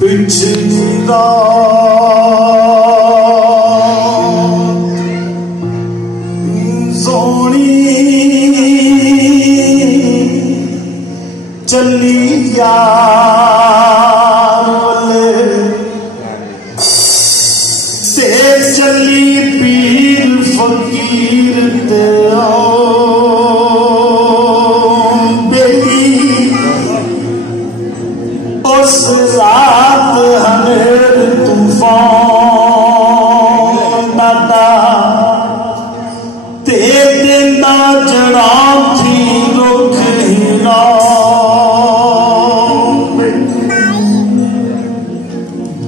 पिछली सोनी चली यार से चली पीर फकीर ते बेली उस रात हमें तूफान दादा ते देना जड़ा थी रुख हिरा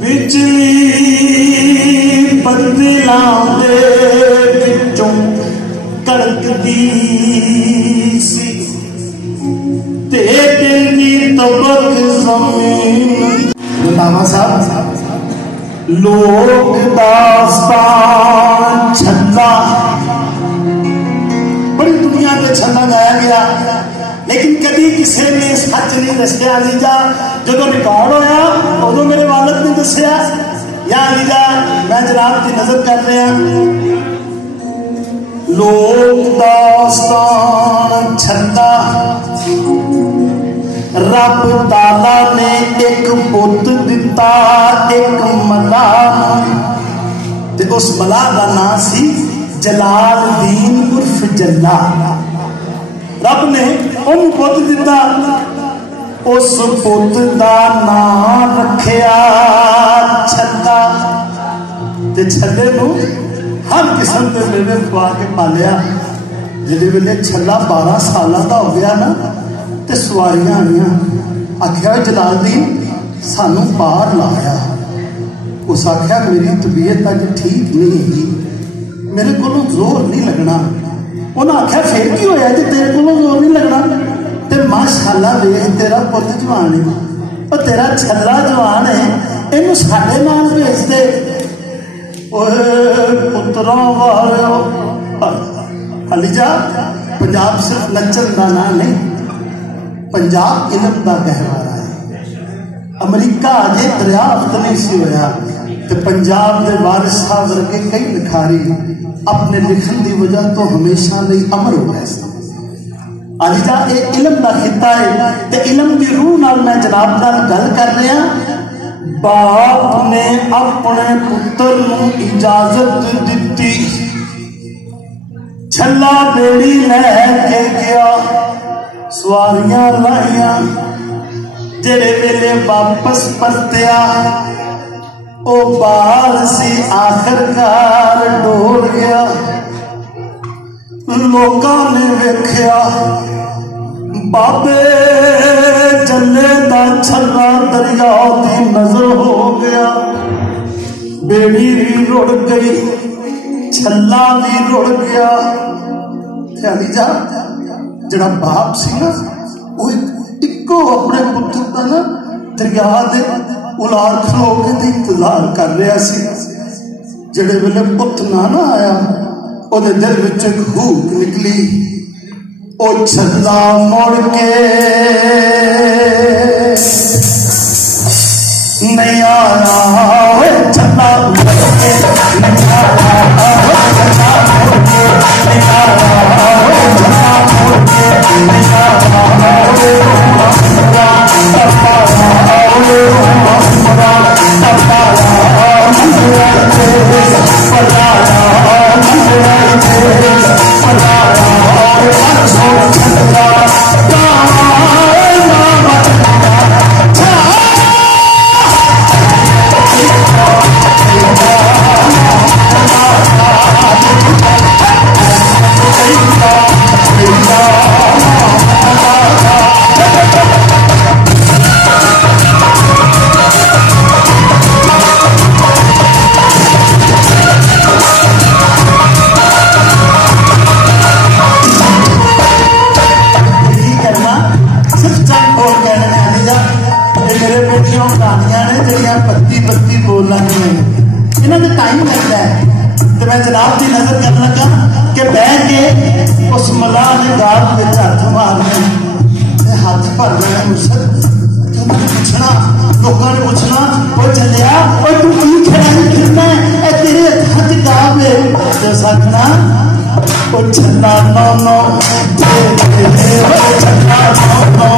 बिजली बदलां दे विचों कड़कदी सी ते दिल दी तबक जमीन। रंधावा साहब लोक दास्तान छल्ला बड़ी दुनिया के छल्ला गाया गया लेकिन कभी किसी ने सच नहीं दसिया। अलीजा जो रिकॉर्ड होया उदों मेरे वालद ने दसिया या अलीजा मैं जनाब की नजर कर रहा लोक दास्तान छल्ला रब ताला ने एक पुत दिता एक मला ते उस मला का नाम सी जलालदीन उर्फ जल्ला। रब ने उन पुत दिता उस पुत का नाम रखिया छल्ला ते छल्ले नूं हर किस्म के मेवे खुआ के पालिया। जिस वेले छल्ला 12 साल का हो गया ना ते सवारियां आईयां आख्या जलालदीन सानू बाहर लाया। उस आख्या मेरी तबीयत अज ठीक नहीं है मेरे को जोर नहीं लगना। उन्हें आख्या फिर की होया जे तेरे को जोर नहीं लगना ते माशाअल्लाह वेख तेरा पुत जवान है और तेरा छल्ला जवान है इनू साडे नाल भेज दे। पुत्रों वालों अलीजा पंजाब सिर्फ नचन का नाम नहीं पंजाब इलम का गहवारा है। अमरीका अजे दरियाफ्त नहीं सी होया ते पंजाब के वारिस साहब वर्गे कई लिखारी अपने लिखन की वजह तो हमेशा नहीं अमर हो गए। अलीजा ये इलम का खिता है ते इलम की रूह नाल मैं जनाब नाल गल कर रहा। बाप ने अपने पुत्र नूं इजाजत दी छल्ला बेड़ी लैके गया सवारियां लाइया जेड़े वेले वापस परत्या ओ बाल सी आखिरकार डोल गया। लोकां ने वेख्या बाबे जल्ले दा छल्ला दरिया दी नजर हो गया। बेड़ी भी रुड़ गई छल्ला भी रुड़ गया। अलीजा जड़ा बाप सी ना वो इको अपने पुत्र का ना दरिया दे उलार खलो के इंतजार कर रहा सी। जेड़े वेले पुत ना आया ओदे दिल विच एक हूक निकली ओ छल्ला मुड़ के नहीं आया छल्ला मुड़ के नहीं आया छल्ला मुड़ के नहीं आया छल्ला मुड़ के नहीं बोलना इन्होंने टाइम लगता है तो मैं जनाब की नजर कर लगा कि बह के उस मलाह ने गाल में हथ मारने, हाथ भर रहे मुझसे पूछना, लोगों ने पूछना वो चलिया और तू की खराई फिरना है तेरे हथ गाल में तो सकना वो चन्ना नो नो चन्ना नो नो